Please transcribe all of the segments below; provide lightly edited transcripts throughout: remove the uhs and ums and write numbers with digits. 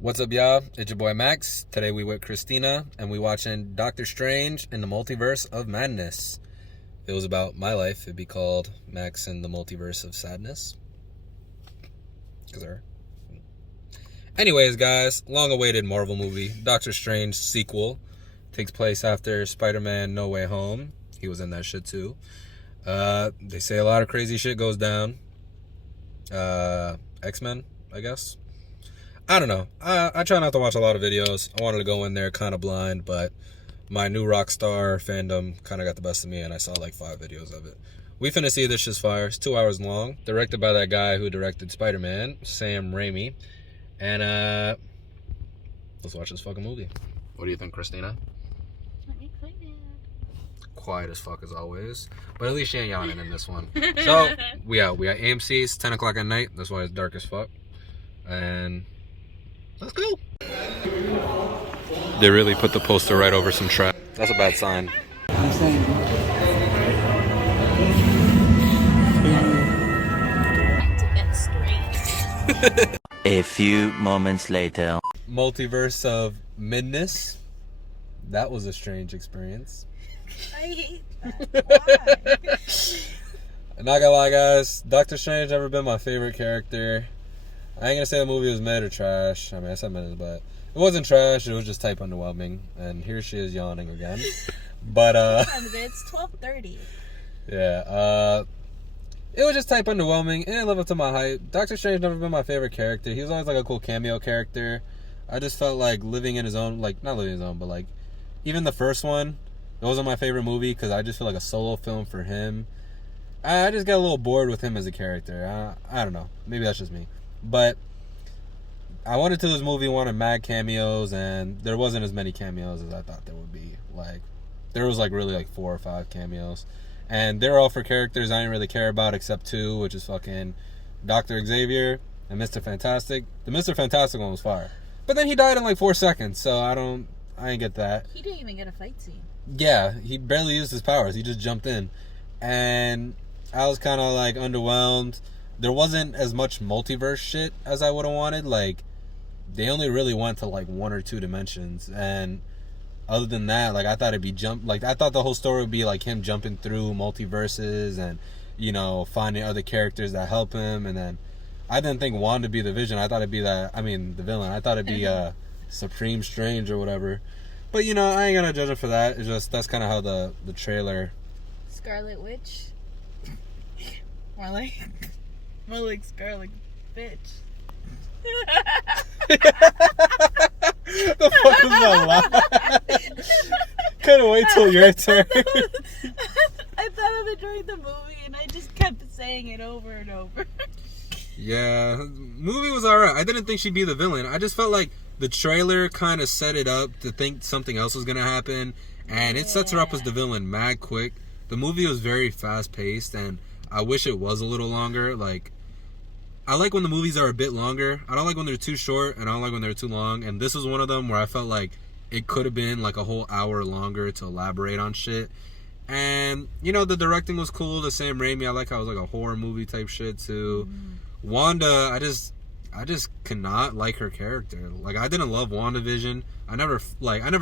What's up, y'all? It's your boy Max. Today we with Christina, and we watching Doctor Strange in the Multiverse of Madness. If it was about my life, it'd be called Max and the Multiverse of Sadness. Anyways, guys, long-awaited Marvel movie, Doctor Strange sequel, takes place after Spider-Man No Way Home. He was in that shit too. They say a lot of crazy shit goes down. X-Men, I guess. I don't know. I try not to watch a lot of videos. I wanted to go in there kind of blind, but my new Rockstar fandom kind of got the best of me, and I saw like 5 videos of it. We finna see this shit's fire. It's 2 hours long. Directed by that guy who directed Spider-Man, Sam Raimi. And let's watch this fucking movie. What do you think, Christina? I'm excited. Quiet as fuck as always. But at least she ain't yawning in this one. So, we got AMC's 10 o'clock at night. That's why it's dark as fuck. And let's go. They really put the poster right over some trash. That's a bad sign. I'm saying. To get straight. A few moments later. Multiverse of Midness. That was a strange experience. I hate that. Why? I'm not gonna lie, guys. Doctor Strange never been my favorite character. I ain't gonna say the movie was mid or trash. I mean, I said mid, but it wasn't trash. It was just type underwhelming. And here she is yawning again. But It's 12:30. yeah. It was just type underwhelming. It didn't live up to my hype. Doctor Strange never been my favorite character. He was always like a cool cameo character. I just felt like living in his own, like not living in his own, but like even the first one, it wasn't my favorite movie because I just feel like a solo film for him. I just got a little bored with him as a character. I don't know. Maybe that's just me. But I went into this movie wanting mad cameos, and there wasn't as many cameos as I thought there would be. Like, there was like really like 4 or 5 cameos, and they were all for characters I didn't really care about except 2, which is fucking Dr. Xavier and Mr. Fantastic. The Mr. Fantastic one was fire, but then he died in like 4 seconds, so I ain't get that. He didn't even get a fight scene. Yeah, he barely used his powers. He just jumped in, and I was kind of like underwhelmed. There wasn't as much multiverse shit as I would have wanted. Like, they only really went to like 1 or 2 dimensions, and other than that, like I thought I thought the whole story would be like him jumping through multiverses and, you know, finding other characters that help him. And then I didn't think Wanda would be the villain. I thought it'd be the villain. I thought it'd be Supreme Strange or whatever. But you know, I ain't gonna judge him for that. It's just that's kind of how the trailer. Scarlet Witch. More like Scarlet Bitch. The fuck was that laugh? Couldn't wait till your turn. I thought of it during the movie, and I just kept saying it over and over. Yeah, movie was alright. I didn't think she'd be the villain. I just felt like the trailer kind of set it up to think something else was gonna happen, and it sets her up as the villain mad quick. The movie was very fast paced, and I wish it was a little longer. Like, I like when the movies are a bit longer. I don't like when they're too short, and I don't like when they're too long. And this was one of them where I felt like it could have been like a whole hour longer to elaborate on shit. And, you know, the directing was cool. The Sam Raimi, I like how it was like a horror movie type shit too. Wanda, I just cannot like her character. Like, I didn't love WandaVision. I never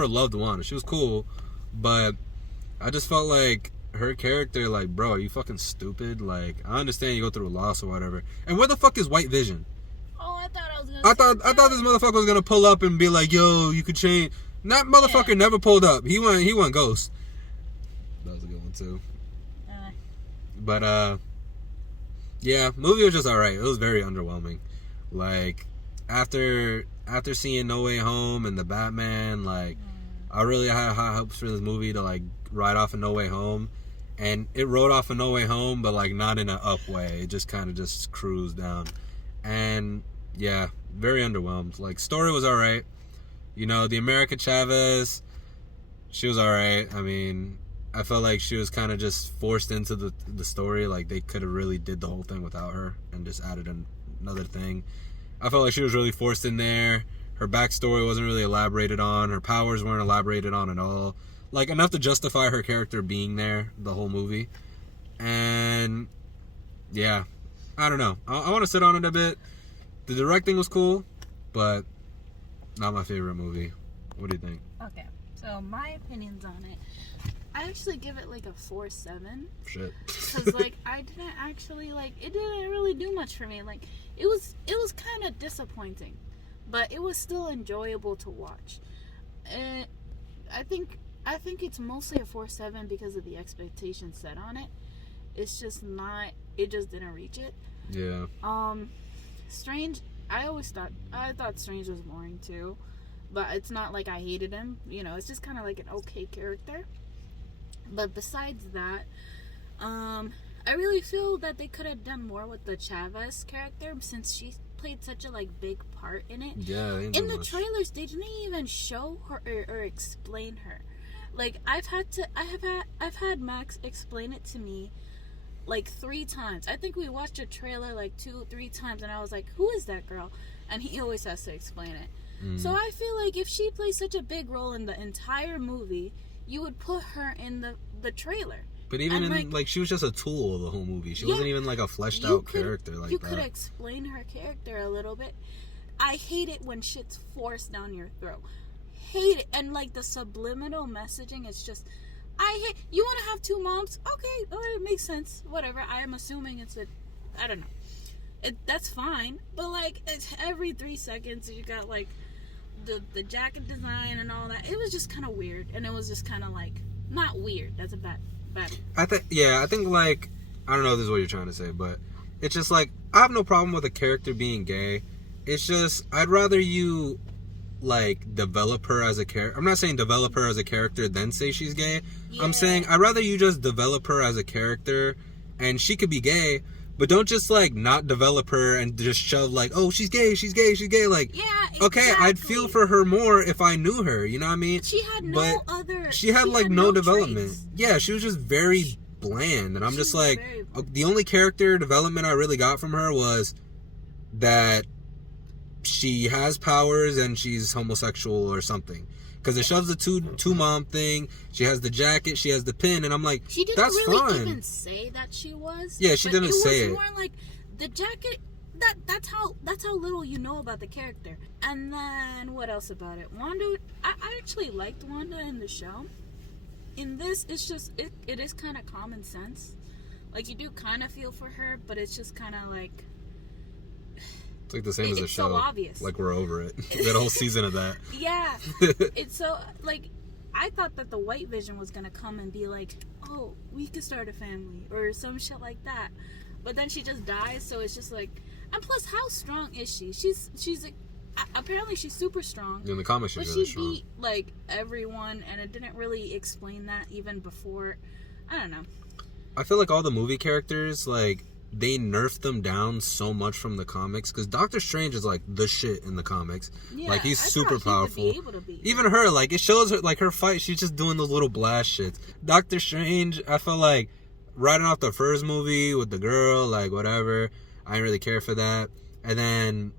loved Wanda. She was cool, but I just felt like her character, like, bro, are you fucking stupid? Like, I understand you go through a loss or whatever. And where the fuck is White Vision? Oh, I thought I was gonna. I thought this motherfucker was gonna pull up and be like, yo, you could change. That motherfucker never pulled up. He went ghost. That was a good one too. But yeah, movie was just alright. It was very underwhelming. Like, after seeing No Way Home and the Batman, like, I really had high hopes for this movie to like ride off of No Way Home. And it rode off of No Way Home, but like not in an up way. It just kind of just cruised down. And yeah, very underwhelmed. Like, story was alright. You know, the America Chavez, she was alright. I mean, I felt like she was kind of just forced into the story. Like, they could have really did the whole thing without her and just added another thing. I felt like she was really forced in there. Her backstory wasn't really elaborated on. Her powers weren't elaborated on at all. Like, enough to justify her character being there the whole movie. And yeah, I don't know. I want to sit on it a bit. The directing was cool, but Not my favorite movie. What do you think? Okay, so my opinions on it. I actually give it like a 4.7. Shit. Because like I didn't actually like it. Didn't really do much for me. Like it was kind of disappointing, but it was still enjoyable to watch. And I think it's mostly a 4.7 because of the expectations set on it. It's just not. It just didn't reach it. Yeah. Strange. I thought Strange was boring too, but it's not like I hated him. You know, it's just kind of like an okay character. But besides that, I really feel that they could have done more with the Chavez character since she played such a like big part in it. Yeah. In the trailers, they didn't even show her or explain her. Like I've had Max explain it to me like 3 times. I think we watched a trailer like 2-3 times, and I was like, "Who is that girl?" And he always has to explain it. So I feel like if she plays such a big role in the entire movie, you would put her in the trailer. But even in like she was just a tool the whole movie. She wasn't even like a fleshed out character like that. You could explain her character a little bit. I hate it when shit's forced down your throat. Hate it. And like the subliminal messaging is just, I hate. You want to have 2 moms? Okay, it makes sense. Whatever. I am assuming it's I don't know. That's fine. But like it's every 3 seconds you got like the jacket design and all that. It was just kind of weird, and it was just kind of like not weird. That's a bad. I think like I don't know if this is what you're trying to say, but it's just like I have no problem with a character being gay. It's just I'd rather you like develop her as a character. I'm not saying develop her as a character then say she's gay. Yeah. I'm saying I'd rather you just develop her as a character, and she could be gay, but don't just like not develop her and just shove like, oh, she's gay. Like, yeah, exactly. Okay, I'd feel for her more if I knew her. You know what I mean? She had no development. Traits. Yeah, she was just very bland, and I'm just like, the only character development I really got from her was that she has powers and she's homosexual or something. Because it shoves the two mom thing. She has the jacket. She has the pin, and I'm like, she didn't that's really fine. Even say that she was. Yeah, she didn't say it. It was more like the jacket. That's how little you know about the character. And then what else about it? Wanda. I actually liked Wanda in the show. In this, it's just it is kind of common sense. Like you do kind of feel for her, but it's just kind of like. It's like the same as the show. So obvious. Like we're over it. That whole season of that. Yeah. It's so like I thought that the White Vision was gonna come and be like, oh, we could start a family or some shit like that. But then she just dies, so it's just like, and plus, how strong is she? She's apparently she's super strong. In the comics, she's really strong. But she beat like everyone, and it didn't really explain that even before. I don't know. I feel like all the movie characters like. They nerfed them down so much from the comics because Doctor Strange is like the shit in the comics. Yeah, like he's super powerful. Even her, like it shows her like her fight. She's just doing those little blast shits. Doctor Strange, I felt like writing off the first movie with the girl, like whatever. I didn't really care for that. And then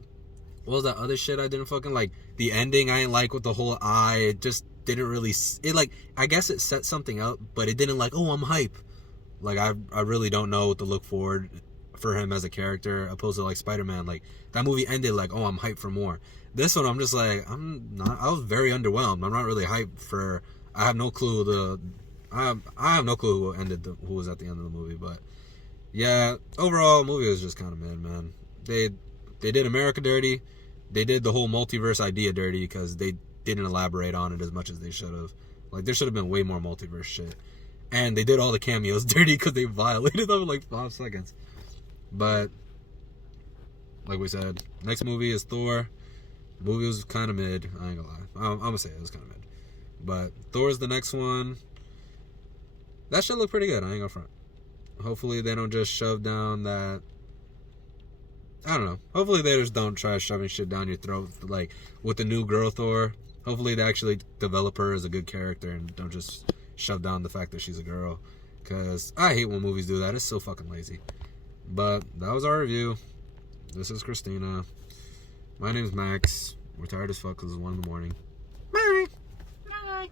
what was that other shit I didn't fucking like? The ending I didn't like with the whole eye. It just didn't really. It like I guess it set something up, but it didn't like. Oh, I'm hype. Like, I really don't know what to look forward for him as a character, opposed to, like, Spider-Man. Like, that movie ended like, oh, I'm hyped for more. This one, I'm just like, I'm not, I was very underwhelmed. I'm not really hyped for, I have no clue I have no clue who was at the end of the movie, but, yeah, overall, movie was just kind of mid, man. They did America dirty. They did the whole multiverse idea dirty because they didn't elaborate on it as much as they should have. Like, there should have been way more multiverse shit. And they did all the cameos dirty because they violated them in like 5 seconds. But, like we said, next movie is Thor. The movie was kind of mid. I ain't gonna lie. I'm gonna say it was kind of mid. But Thor's the next one. That should look pretty good. I ain't gonna front. Hopefully they don't just shove down that... I don't know. Hopefully they just don't try shoving shit down your throat. Like, with the new girl Thor. Hopefully they actually develop her as a good character and don't just... shove down the fact that she's a girl, because I hate when movies do that. It's so fucking lazy. But that was our review. This is Christina. My name's Max. We're tired as fuck because it's 1 in the morning. Bye. Bye.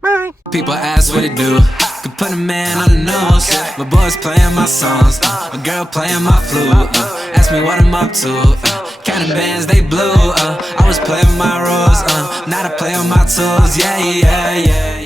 Bye. People ask what it do. Could put a man on the news. My boys playing my songs. My girl playing my flute. Ask me what I'm up to. Counting bands they blew. I was playing Not to play on my toes, yeah, yeah, yeah.